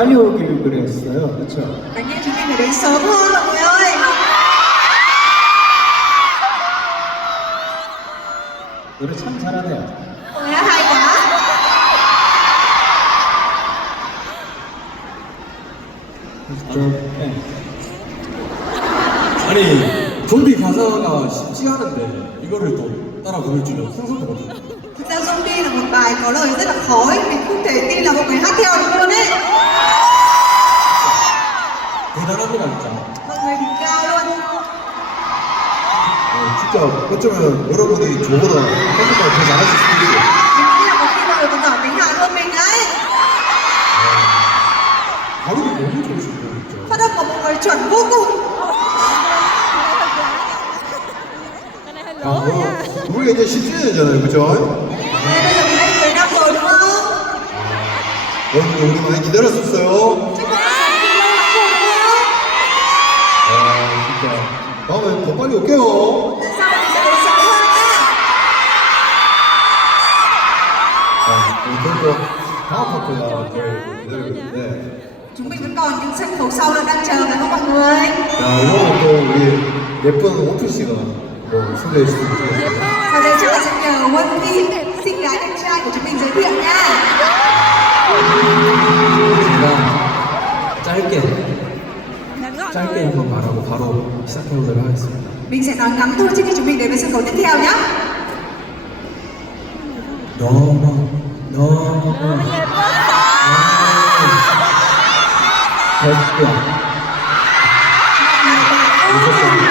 빨리 오길 그랬어요. 그렇죠? Tất nhiên chúng mình phải đến sớm hơn mọi người ơi. 노래 참 잘하네요. Mọi người hát hay quá. 좀, 네. 아니 좀비 가사가 쉽지 않은데 이거를 또 따라 보여주면 상상되거든요. Thực ra Zombie là một bài có lời rất là khó ấy. Mình không thể tin là mọi người hát theo được luôn ấy. 대단합니다 진짜. Mọi người đỉnh cao luôn. 진짜 어쩌면 여러분이 저보다 한국말 더 잘하실 수도 있어요. Mình nghĩ là có khi mọi người còn giỏi tiếng Hàn hơn mình đấy. 발음이 너무 좋으시고 진짜. Phát âm của mọi người chuẩn vô cùng. 우리가 이제 10주년이잖아요, 그죠? Đây, bây giờ mình đã 10 năm rồi đúng không? 여러분들 우리 많이 기다렸었어요. Chắc mọi người sống đi lâu lắm rồi đúng không? 진짜 다음에 더 빨리 올게요. Lần sau mình sẽ đến sớm hơn nhá. 그리고 다음 파트가 저희 기다리고 있는데 Chúng mình vẫn còn những sân khấu sau đang chờ phải không mọi người? 이거는 또 우리 예쁜 오피 씨가 소개해 주시면 좋겠습니다. Sau đây chúng ta sẽ nhờ Won Ki, xinh gái đẹp trai của chúng mình giới thiệu nha. 제가 짧게 한번 말하고 바로 시작해보도록 하겠습니다. Mình sẽ nói ngắn thôi trước khi chúng mình đến với sân khấu tiếp theo nhé. 너무 Mọi người